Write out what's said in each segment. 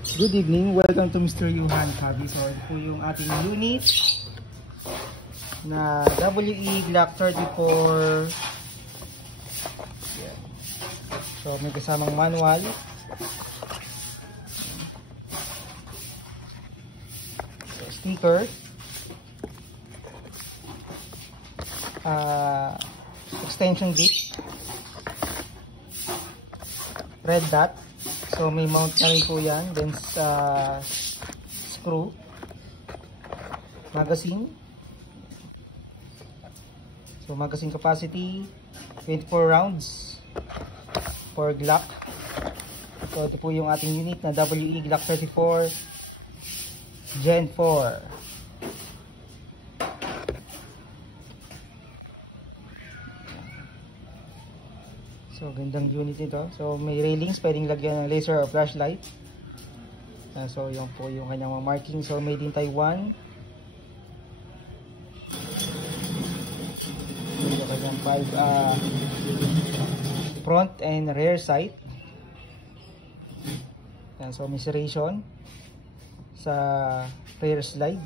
Good evening, welcome to Mr. Yuhan Hobby. So ito po yung ating unit na WE Glock 34. Yan. So may kasamang manual. So, sticker. Extension bit. Red dot. So may mount na rin po yan. Then screw. Magazine. So magazine capacity 24 rounds for Glock. So ito po yung ating unit na WE Glock 34 Gen 4. So gandang unit nito. So may railings, pwedeng lagyan ng laser or flashlight. So yun po yung kanyang mga marking. So made in Taiwan. Yung kanyang 5 front and rear sight. So may serration sa rear slide.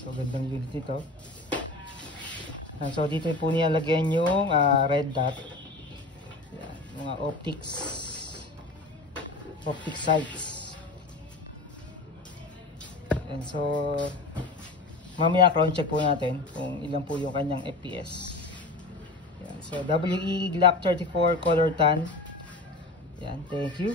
So gandang unit nito. So dito po niya lagyan yung red dot. Yan, mga optic sights. And so mamaya crown check po natin kung ilan po yung kanyang FPS. Yan, so WE Glock 34 color tan. Yan, thank you.